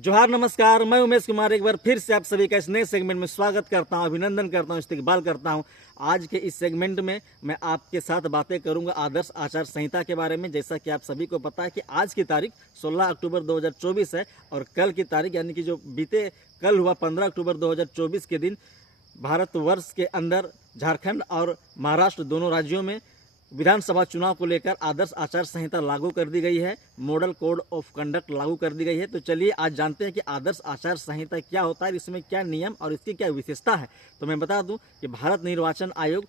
जोहार नमस्कार, मैं उमेश कुमार एक बार फिर से आप सभी का इस नए सेगमेंट में स्वागत करता हूं, अभिनंदन करता हूं, इस्तकबाल करता हूं। आज के इस सेगमेंट में मैं आपके साथ बातें करूंगा आदर्श आचार संहिता के बारे में। जैसा कि आप सभी को पता है कि आज की तारीख 16 अक्टूबर 2024 है और कल की तारीख यानी कि जो बीते कल हुआ 15 अक्टूबर 2024 के दिन भारतवर्ष के अंदर झारखंड और महाराष्ट्र दोनों राज्यों में विधानसभा चुनाव को लेकर आदर्श आचार संहिता लागू कर दी गई है, मॉडल कोड ऑफ कंडक्ट लागू कर दी गई है। तो चलिए आज जानते हैं कि आदर्श आचार संहिता क्या होता है, इसमें क्या नियम और इसकी क्या विशेषता है। तो मैं बता दूं कि भारत निर्वाचन आयोग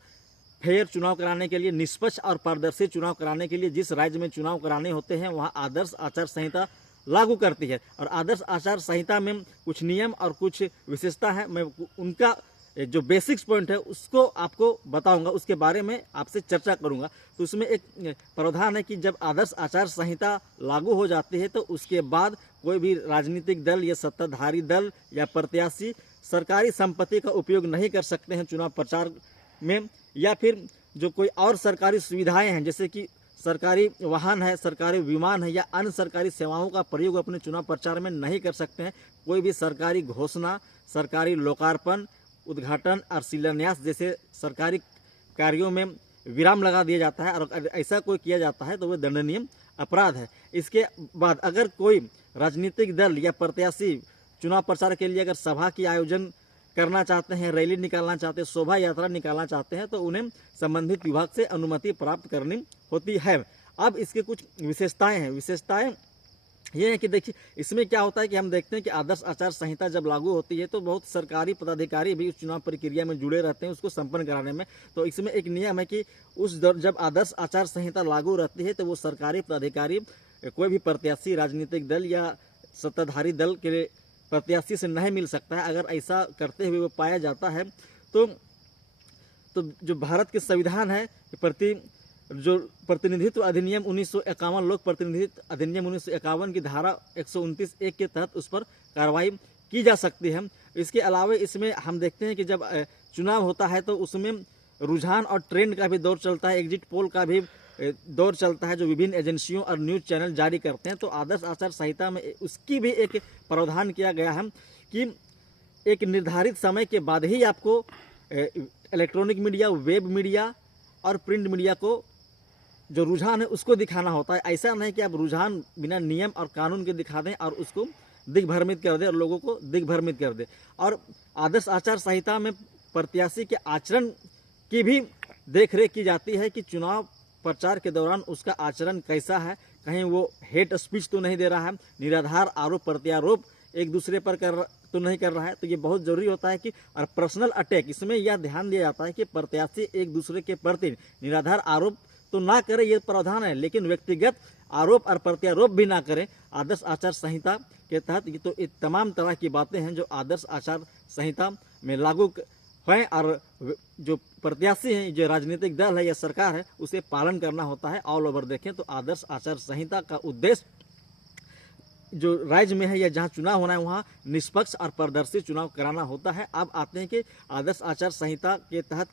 फेयर चुनाव कराने के लिए, निष्पक्ष और पारदर्शी चुनाव कराने के लिए जिस राज्य में चुनाव कराने होते हैं वहाँ आदर्श आचार संहिता लागू करती है। और आदर्श आचार संहिता में कुछ नियम और कुछ विशेषता है, मैं उनका जो बेसिक्स पॉइंट है उसको आपको बताऊंगा, उसके बारे में आपसे चर्चा करूंगा। तो उसमें एक प्रावधान है कि जब आदर्श आचार संहिता लागू हो जाती है तो उसके बाद कोई भी राजनीतिक दल या सत्ताधारी दल या प्रत्याशी सरकारी संपत्ति का उपयोग नहीं कर सकते हैं चुनाव प्रचार में, या फिर जो कोई और सरकारी सुविधाएं हैं जैसे कि सरकारी वाहन है, सरकारी विमान है या अन्य सरकारी सेवाओं का प्रयोग अपने चुनाव प्रचार में नहीं कर सकते हैं। कोई भी सरकारी घोषणा, सरकारी लोकार्पण, उद्घाटन और शिलान्यास जैसे सरकारी कार्यों में विराम लगा दिया जाता है और ऐसा कोई किया जाता है तो वह दंडनीय अपराध है। इसके बाद अगर कोई राजनीतिक दल या प्रत्याशी चुनाव प्रचार के लिए अगर सभा की आयोजन करना चाहते हैं, रैली निकालना चाहते हैं, शोभा यात्रा निकालना चाहते हैं तो उन्हें संबंधित विभाग से अनुमति प्राप्त करनी होती है। अब इसके कुछ विशेषताएं हैं। विशेषताएं ये है कि देखिए इसमें क्या होता है कि हम देखते हैं कि आदर्श आचार संहिता जब लागू होती है तो बहुत सरकारी पदाधिकारी भी उस चुनाव प्रक्रिया में जुड़े रहते हैं उसको संपन्न कराने में। तो इसमें एक नियम है कि जब आदर्श आचार संहिता लागू रहती है तो वो सरकारी पदाधिकारी कोई भी प्रत्याशी राजनीतिक दल या सत्ताधारी दल के प्रत्याशी से नहीं मिल सकता है। अगर ऐसा करते हुए वो पाया जाता है तो जो भारत के संविधान है जो प्रतिनिधित्व अधिनियम 1951, लोक प्रतिनिधित्व अधिनियम 1951 की धारा 129(1) के तहत उस पर कार्रवाई की जा सकती है। इसके अलावा इसमें हम देखते हैं कि जब चुनाव होता है तो उसमें रुझान और ट्रेंड का भी दौर चलता है, एग्जिट पोल का भी दौर चलता है जो विभिन्न एजेंसियों और न्यूज़ चैनल जारी करते हैं। तो आदर्श आचार संहिता में उसकी भी एक प्रावधान किया गया है कि एक निर्धारित समय के बाद ही आपको इलेक्ट्रॉनिक मीडिया, वेब मीडिया और प्रिंट मीडिया को जो रुझान है उसको दिखाना होता है। ऐसा नहीं कि आप रुझान बिना नियम और कानून के दिखा दें और उसको दिग्भ्रमित कर दें और लोगों को दिग्भ्रमित कर दें। और आदर्श आचार संहिता में प्रत्याशी के आचरण की भी देखरेख की जाती है कि चुनाव प्रचार के दौरान उसका आचरण कैसा है, कहीं वो हेट स्पीच तो नहीं दे रहा है, निराधार आरोप प्रत्यारोप एक दूसरे पर तो नहीं कर रहा है। तो ये बहुत जरूरी होता है कि और पर्सनल अटैक, इसमें यह ध्यान दिया जाता है कि प्रत्याशी एक दूसरे के प्रति निराधार आरोप तो ना करें, ये प्रावधान है, लेकिन व्यक्तिगत आरोप और प्रत्यारोप भी ना करें आदर्श आचार संहिता के तहत। ये तो तमाम तरह की बातें हैं जो आदर्श आचार संहिता में लागू हैं और जो प्रत्याशी हैं, जो राजनीतिक दल है या सरकार है, उसे पालन करना होता है। ऑल ओवर देखें तो आदर्श आचार संहिता का उद्देश्य जो राज्य में है या जहाँ चुनाव होना है वहाँ निष्पक्ष और पारदर्शी चुनाव कराना होता है। अब आते हैं कि आदर्श आचार संहिता के तहत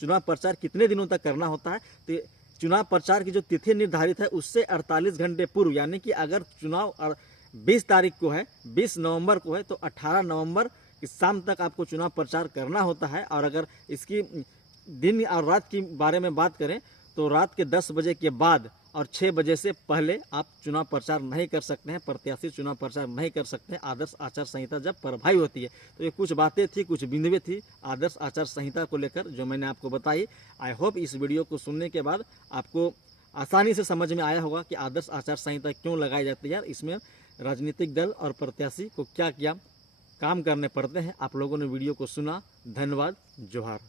चुनाव प्रचार कितने दिनों तक करना होता है। तो चुनाव प्रचार की जो तिथि निर्धारित है उससे 48 घंटे पूर्व, यानी कि अगर चुनाव 20 तारीख को है, 20 नवंबर को है तो 18 नवंबर की शाम तक आपको चुनाव प्रचार करना होता है। और अगर इसकी दिन और रात की बारे में बात करें तो रात के 10 बजे के बाद और 6 बजे से पहले आप चुनाव प्रचार नहीं कर सकते हैं, प्रत्याशी चुनाव प्रचार नहीं कर सकते हैं आदर्श आचार संहिता जब प्रभावी होती है। तो ये कुछ बातें थी, कुछ बिंदुएं थी आदर्श आचार संहिता को लेकर जो मैंने आपको बताई। आई होप इस वीडियो को सुनने के बाद आपको आसानी से समझ में आया होगा कि आदर्श आचार संहिता क्यों लगाई जाती है, इसमें राजनीतिक दल और प्रत्याशी को क्या क्या काम करने पड़ते हैं। आप लोगों ने वीडियो को सुना, धन्यवाद, जोहार।